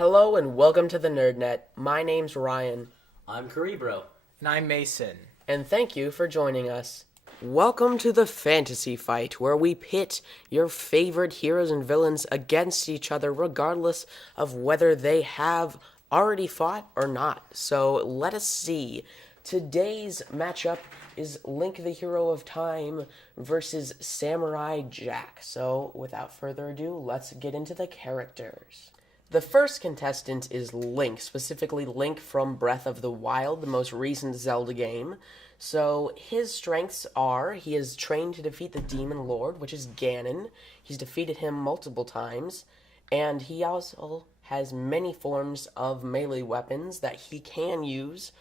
Hello and welcome to the NerdNet. My name's Ryan, I'm Caribro. And I'm Mason. and thank you for joining us. Welcome to the Fantasy Fight, where we pit your favorite heroes and villains against each other, regardless of whether they have already fought or not. So let us see. Today's matchup is Link the Hero of Time versus Samurai Jack. So without further ado, let's get into the characters. The first contestant is Link, specifically Link from Breath of the Wild, the most recent Zelda game. So his strengths are, he is trained to defeat the Demon Lord, which is Ganon. He's defeated him multiple times, and he also has many forms of melee weapons that he can use,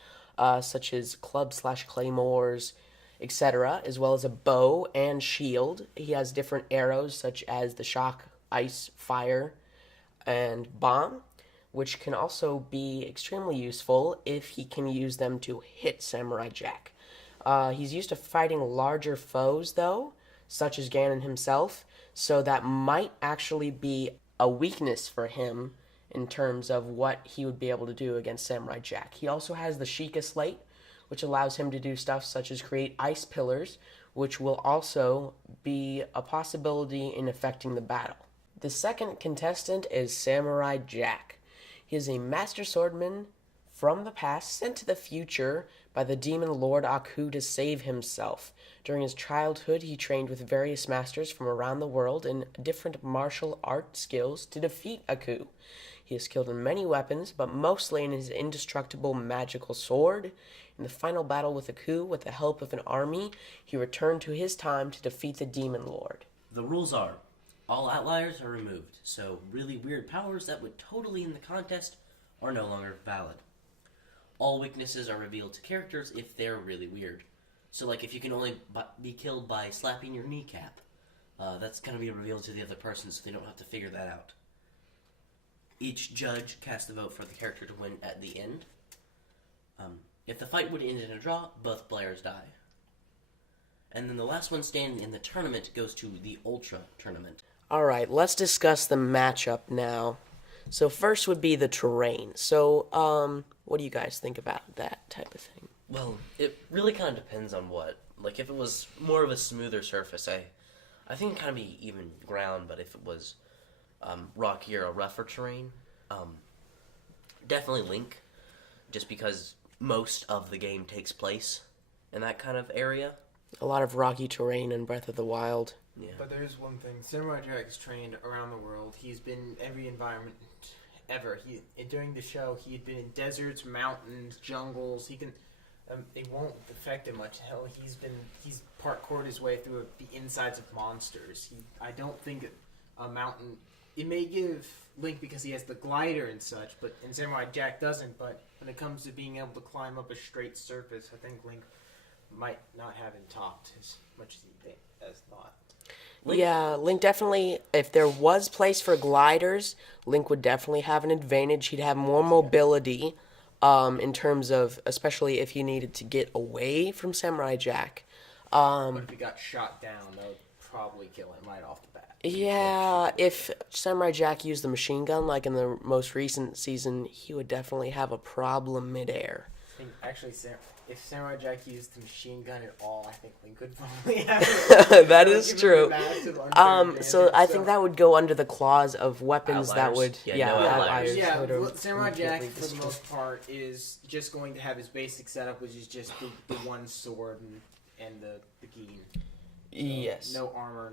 such as clubs/claymores, etc., as well as a bow and shield. He has different arrows, such as the shock, ice, fire, and bomb, which can also be extremely useful if he can use them to hit Samurai Jack. He's used to fighting larger foes, though, such as Ganon himself, so that might actually be a weakness for him in terms of what he would be able to do against Samurai Jack. He also has the Sheikah Slate, which allows him to do stuff such as create ice pillars, which will also be a possibility in affecting the battle. The second contestant is Samurai Jack. He is a master swordsman from the past sent to the future by the demon Lord Aku to save himself. During his childhood, he trained with various masters from around the world in different martial art skills to defeat Aku. He is skilled in many weapons, but mostly in his indestructible magical sword. In the final battle with Aku, with the help of an army, he returned to his time to defeat the demon lord. The rules are, all outliers are removed, so really weird powers that would totally end the contest are no longer valid. All weaknesses are revealed to characters if they're really weird. So like if you can only be killed by slapping your kneecap, that's going to be revealed to the other person so they don't have to figure that out. Each judge casts a vote for the character to win at the end. If the fight would end in a draw, both players die. And then the last one standing in the tournament goes to the Ultra Tournament. Alright, let's discuss the matchup now. So first would be the terrain. So, what do you guys think about that type of thing? Well, it really kind of depends on what. Like, if it was more of a smoother surface, I think it'd kind of be even ground, but if it was rockier or rougher terrain, definitely Link, just because most of the game takes place in that kind of area. A lot of rocky terrain in Breath of the Wild. Yeah. But there's one thing. Samurai Jack is trained around the world. He's been in every environment ever. During the show, he had been in deserts, mountains, jungles. He can... it won't affect him much. Hell, he's parkoured his way through the insides of monsters. I don't think a mountain... It may give Link because he has the glider and such, but in Samurai Jack doesn't. But when it comes to being able to climb up a straight surface, I think Link might not have him topped as much as thought. Link definitely, if there was place for gliders, Link would definitely have an advantage. He'd have more mobility in terms of, especially if he needed to get away from Samurai Jack. But if he got shot down, that would probably kill him right off the bat. Yeah, if Samurai Jack used the machine gun, like in the most recent season, he would definitely have a problem midair. I think actually, if Samurai Jack used the machine gun at all, I think Link could probably have That is true. So I think that would go under the clause of weapons Outliers. that would... No outliers. Yeah, would well, Samurai Jack, completely for the destroy. most part, is just going to have his basic setup, which is just the one sword and the gi. Yes. No armor,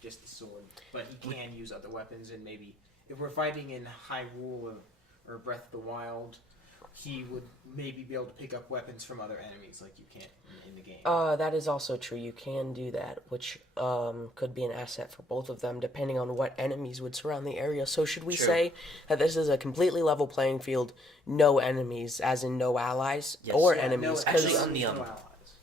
just the sword. But he can use other weapons, and maybe if we're fighting in Hyrule or Breath of the Wild, he would maybe be able to pick up weapons from other enemies like you can't in the game. That is also true. You can do that, which could be an asset for both of them, depending on what enemies would surround the area. So should we say that this is a completely level playing field, no enemies, as in no allies, or enemies? Actually, on the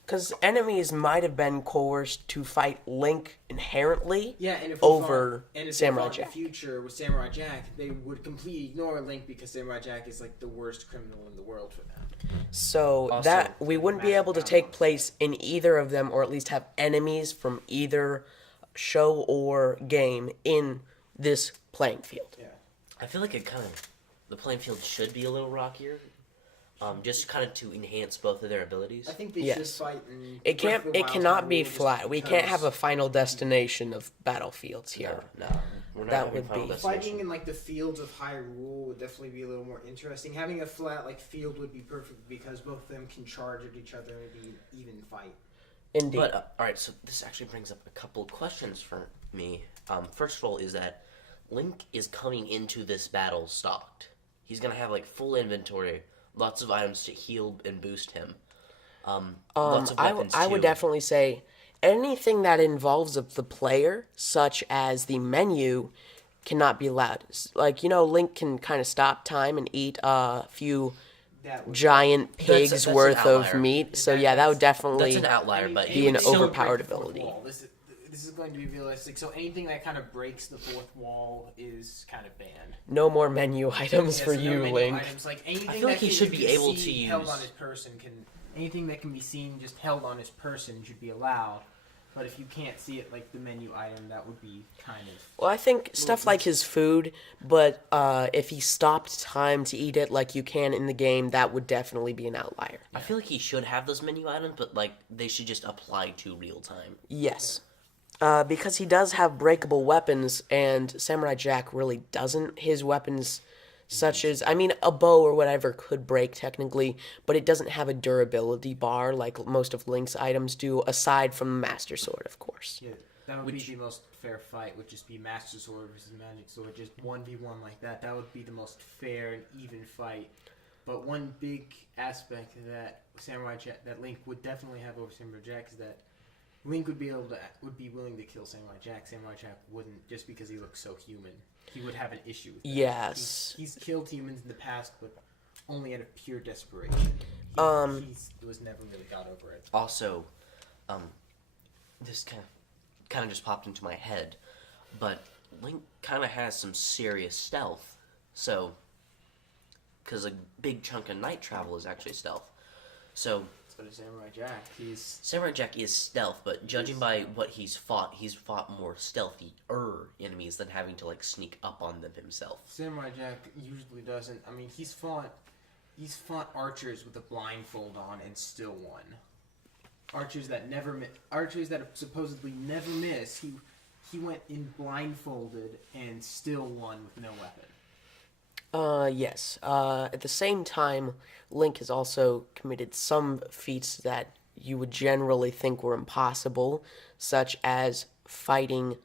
Because enemies might have been coerced to fight Link inherently and if over Samurai in Jack. the future with Samurai Jack, they would completely ignore Link because Samurai Jack is like the worst criminal in the world for them. So Also, that we wouldn't be able to take place in either of them, or at least have enemies from either show or game in this playing field. Yeah. I feel like it kind of the playing field should be a little rockier. Just kind of to enhance both of their abilities. I think they Yes. should fight. In It can't. Breath of the It Wild cannot be Hyrule just flat. We can't have a because final destination of battlefields here. No, we're not That having would Final be- Destination. Fighting in like the fields of Hyrule would definitely be a little more interesting. Having a flat like field would be perfect because both of them can charge at each other and it'd be an even fight. Indeed. But all right, so this actually brings up a couple of questions for me. First of all, is that Link is coming into this battle stocked. He's gonna have like full inventory, lots of items to heal and boost him. Lots of weapons I would too. definitely say anything that involves the player, such as the menu, cannot be allowed. Like, Link can kind of stop time and eat a few That would giant That's pigs an worth of outlier. meat. So yeah, that would definitely That's an outlier, but be an it would still- overpowered break the fourth ability. wall. This is going to be realistic. So anything that kind of breaks the fourth wall is kind of banned. No more menu items for Yeah, so no you, menu Link. items, like anything I feel like that he can- should you be can able see to held use- on his person can anything that can be seen just held on his person should be allowed. But if you can't see it like the menu item, that would be kind of Well, I think stuff like his food, but if he stopped time to eat it like you can in the game, that would definitely be an outlier. I feel like he should have those menu items, but like they should just apply to real time. Yes. Because he does have breakable weapons, and Samurai Jack really doesn't. His weapons, such as, a bow or whatever could break technically, but it doesn't have a durability bar like most of Link's items do, aside from the Master Sword, of course. yeah. That would be the most fair fight. Would just be Master Sword versus Magic Sword, just 1v1 like that. That would be the most fair and even fight. But one big aspect that that Link would definitely have over Samurai Jack is that Link would be willing to kill Samurai Jack. Samurai Jack wouldn't, just because he looks so human. He would have an issue with that. Yes. He's killed humans in the past, but only out of pure desperation. He was never really got over it. Also, this kind of just popped into my head, but Link kind of has some serious stealth. So, because a big chunk of night travel is actually stealth. So So does Samurai Jack. Samurai Jack is stealth, but judging by what he's fought more stealthy-er enemies than having to like sneak up on them himself. Samurai Jack usually doesn't. I mean, he's fought archers with a blindfold on and still won. Archers that supposedly never miss. He went in blindfolded and still won with no weapon. Yes. At the same time, Link has also committed some feats that you would generally think were impossible, such as fighting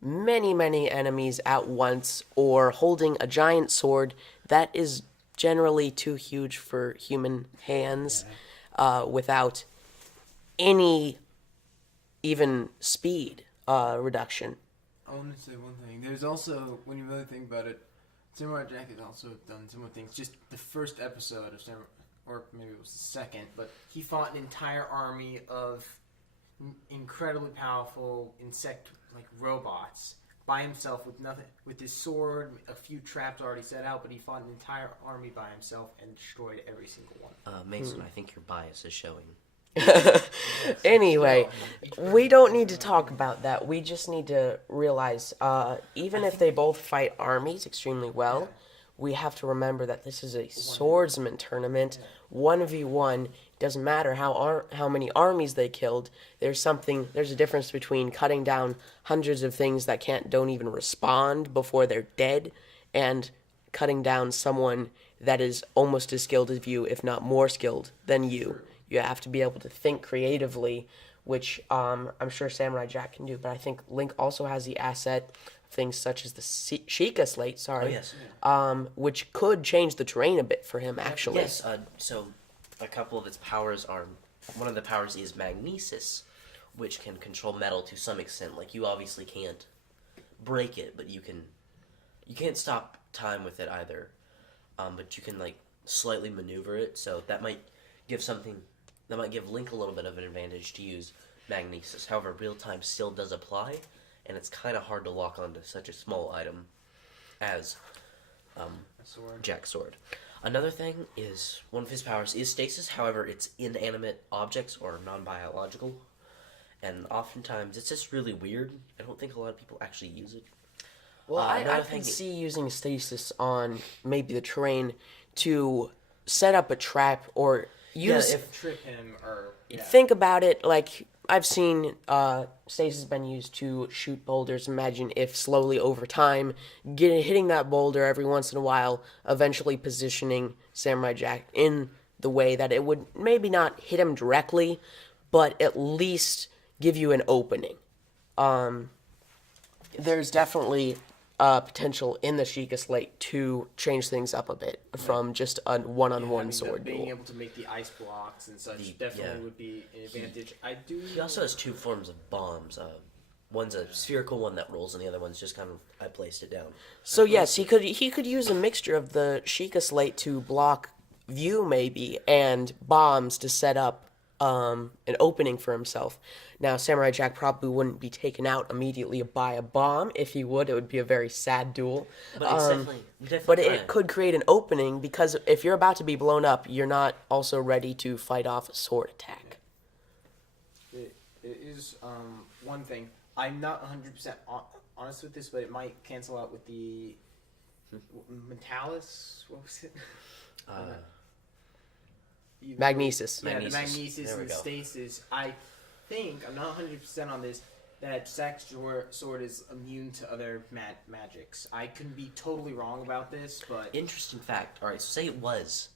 many, many enemies at once, or holding a giant sword that is generally too huge for human hands, without any even speed reduction. I want to say one thing. There's also, when you really think about it, Samurai Jack has also done similar things. Just the first episode of Samurai, or maybe it was the second, but he fought an entire army of incredibly powerful insect-like robots by himself with nothing, with his sword, a few traps already set out, but he fought an entire army by himself and destroyed every single one. Mason, I think your bias is showing. Anyway, we don't need to talk about that. We just need to realize, even if they both fight armies extremely well, we have to remember that this is a swordsman tournament. 1v1. Doesn't matter how many armies they killed. There's a difference between cutting down hundreds of things that don't even respond before they're dead, and cutting down someone that is almost as skilled as you, if not more skilled than you. You have to be able to think creatively, which I'm sure Samurai Jack can do. But I think Link also has the asset of things such as the Sheikah Slate, which could change the terrain a bit for him, actually. Yes, so a couple of its powers are... One of the powers is magnesis, which can control metal to some extent. Like, you obviously can't break it, but you can't stop time with it either. But you can, like, slightly maneuver it, so that might give Link a little bit of an advantage to use magnesis. However, real time still does apply, and it's kind of hard to lock onto such a small item as Jack's sword. Another thing is, one of his powers is stasis. However, it's inanimate objects or non-biological, and oftentimes it's just really weird. I don't think a lot of people actually use it. Well, I another can thing- see using stasis on maybe the train to set up a trap or use. Trip him or Think about it like I've seen stasis been used to shoot boulders. Imagine if slowly over time, hitting that boulder every once in a while, eventually positioning Samurai Jack in the way that it would maybe not hit him directly, but at least give you an opening. There's definitely potential in the Sheikah Slate to change things up a bit from just a one-on-one sword being duel. able to make the ice blocks and such definitely would be an advantage. He also has 2 forms of bombs. One's a spherical one that rolls, and the other one's just kind of I placed it down. So yes, he could use a mixture of the Sheikah Slate to block view maybe and bombs to set up an opening for himself. Now Samurai Jack probably wouldn't be taken out immediately by a bomb. If he would, it would be a very sad duel. But it's definitely But it could create an opening because if you're about to be blown up, you're not also ready to fight off a sword attack. It is one thing. I'm not 100% honest with this, but it might cancel out with the Mentalis. What was it? Magnesis. Yeah, the Magnesis. Magnesis There we and go. Stasis. I think, I'm not 100% on this, that Zack's sword is immune to other magics. I could be totally wrong about this, but... Interesting fact. All right, so say it was.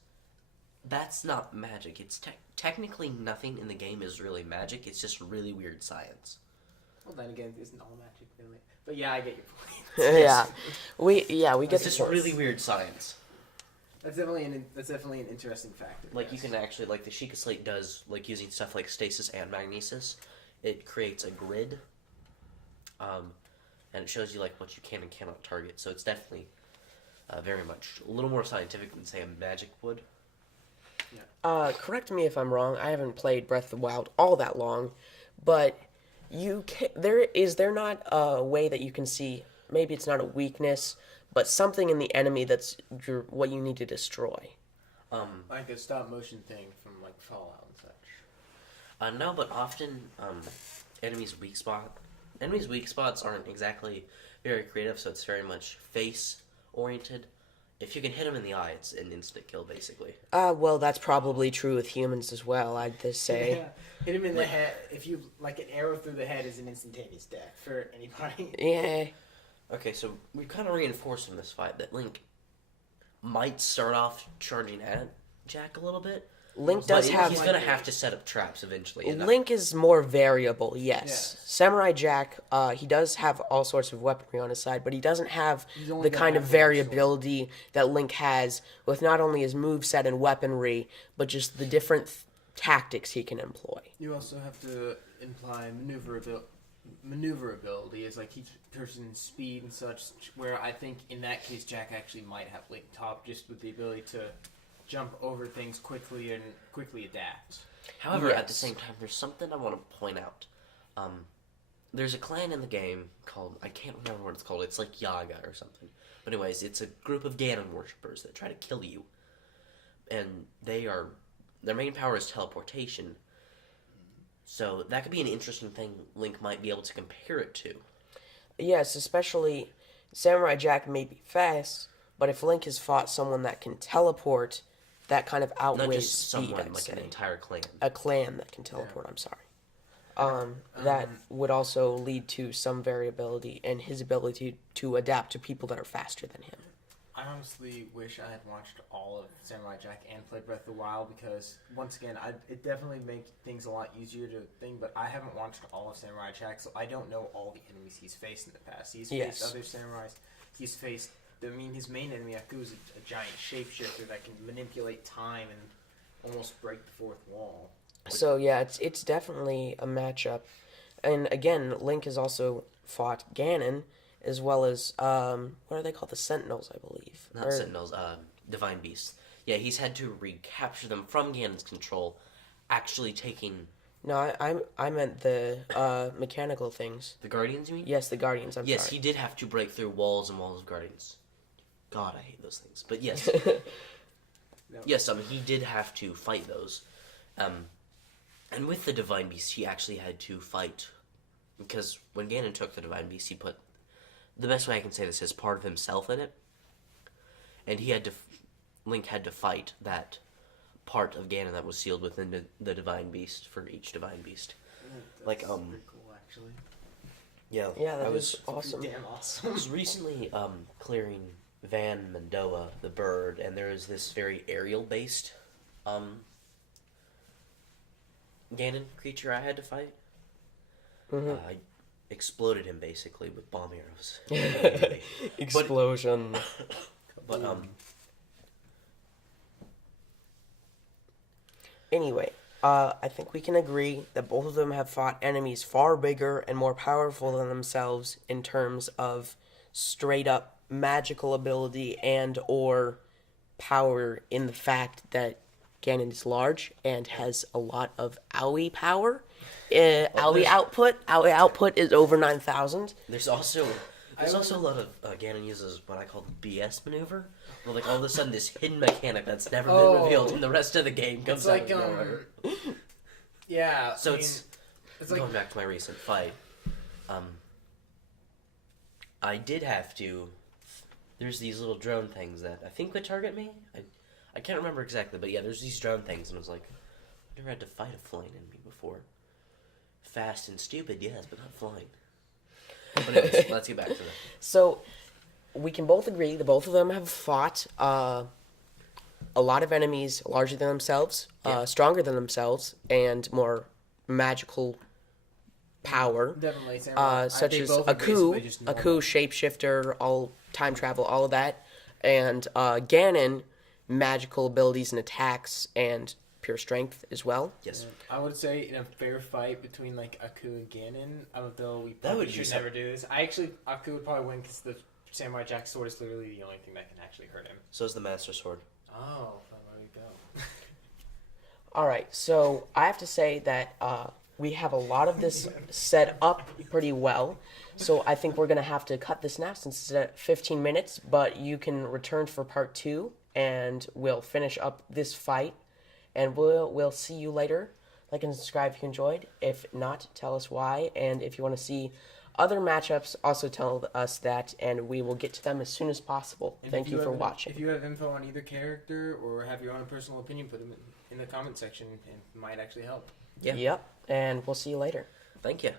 That's not magic. It's technically nothing in the game is really magic. It's just really weird science. Well, then again, isn't all magic really? But yeah, I get your point. Yeah, we get It's the just point. really weird science. That's definitely an interesting factor. Like you yes. can actually like the Sheikah Slate does like using stuff like stasis and magnesis. It creates a grid, and it shows you like what you can and cannot target. So it's definitely very much a little more scientific than say a magic would. Correct me if I'm wrong. I haven't played Breath of the Wild all that long, but is there not a way that you can see? Maybe it's not a weakness, but something in the enemy that's what you need to destroy. Like a stop motion thing from like Fallout and such. No, but often enemies' weak spots aren't exactly very creative, so it's very much face oriented. If you can hit them in the eye, it's an instant kill, basically. Well, that's probably true with humans as well, I'd just say. Yeah. Hit him in the head. If you like an arrow through the head is an instantaneous death for anybody. Yeah. Okay, so we kind of reinforced in this fight that Link might start off charging at Jack a little bit. Link does have... He's going to have to set up traps eventually. And Link is more variable, yes. Yes. Samurai Jack, he does have all sorts of weaponry on his side, but he doesn't have only the got kind of one variability that Link has with not only his moveset and weaponry, but just the different tactics he can employ. You also have to imply maneuverability as like each person's speed and such, where I think in that case Jack actually might have Link top just with the ability to jump over things quickly and quickly adapt. However, at the Yes. same time, there's something I want to point out. There's a clan in the game called, I can't remember what it's called, it's like Yaga or something. But anyways, it's a group of Ganon worshippers that try to kill you. And their main power is teleportation. So that could be an interesting thing Link might be able to compare it to. Yes, especially Samurai Jack may be fast, but if Link has fought someone that can teleport, that kind of outweighs Not just speed, someone, I'd like say. an entire clan. A clan that can teleport, I'm sorry. That would also lead to some variability in his ability to adapt to people that are faster than him. I honestly wish I had watched all of Samurai Jack and played Breath of the Wild because, once again, it definitely makes things a lot easier to think, but I haven't watched all of Samurai Jack, so I don't know all the enemies he's faced in the past. He's Yes. faced other samurais. He's faced, his main enemy, Aku, is a giant shapeshifter that can manipulate time and almost break the fourth wall. So yeah, it's definitely a matchup. And again, Link has also fought Ganon, as well as, what are they called? The Sentinels, I believe. Not Sentinels, Divine Beasts. Yeah, he's had to recapture them from Ganon's control, actually taking... No, I meant the mechanical things. The Guardians, you mean? Yes, the Guardians, I'm Yes, sorry. he did have to break through walls and walls of Guardians. God, I hate those things. But yes. Yes, he did have to fight those. And with the Divine Beast, he actually had to fight... Because when Ganon took the Divine Beast, he put the best way I can say this is part of himself in it, and Link had to fight that part of Ganon that was sealed within the Divine Beast for each Divine Beast. That's Like, pretty cool, actually. Yeah, that is awesome. Damn I awesome. was recently clearing Van Mendoa, the bird, and there is this very aerial-based Ganon creature I had to fight. I exploded him basically with bomb arrows. Explosion. But Anyway, I think we can agree that both of them have fought enemies far bigger and more powerful than themselves in terms of straight up magical ability and or power, in the fact that Ganon is large and has a lot of AoE power. AoE output is over 9,000. there's also a lot of Ganon uses what I call the BS maneuver, where like all of a sudden this hidden mechanic that's never been revealed in the rest of the game comes It's like, out of nowhere. Yeah. So I mean, it's like going back to my recent fight. I did have to. There's these little drone things that I think would target me. I can't remember exactly, but yeah, there's these drone things, and I was like, I've never had to fight a flying enemy before. Fast and stupid, yes, but not flying. But anyways, let's get back to that. So, we can both agree that both of them have fought a lot of enemies larger than themselves, stronger than themselves, and more magical power. definitely. Such they as both are basically just normal. Aku, shapeshifter, all time travel, all of that, and Ganon, magical abilities and attacks and pure strength as well. Yes. I would say in a fair fight between like Aku and Ganon, although we That probably would be should never do this. Aku would probably win because the Samurai Jack sword is literally the only thing that can actually hurt him. So is the Master Sword. Oh, there we go. All right, so I have to say that we have a lot of this set up pretty well. So I think we're going to have to cut this now since it's at 15 minutes, but you can return for part 2 and we'll finish up this fight, and we'll see you later. Like and subscribe if you enjoyed. If not, tell us why, and if you want to see other matchups, also tell us that, and we will get to them as soon as possible. And Thank if you for have- watching. If you have info on either character or have your own personal opinion, put them in the comment section. It might actually help. Yeah. Yep, and we'll see you later. Thank you.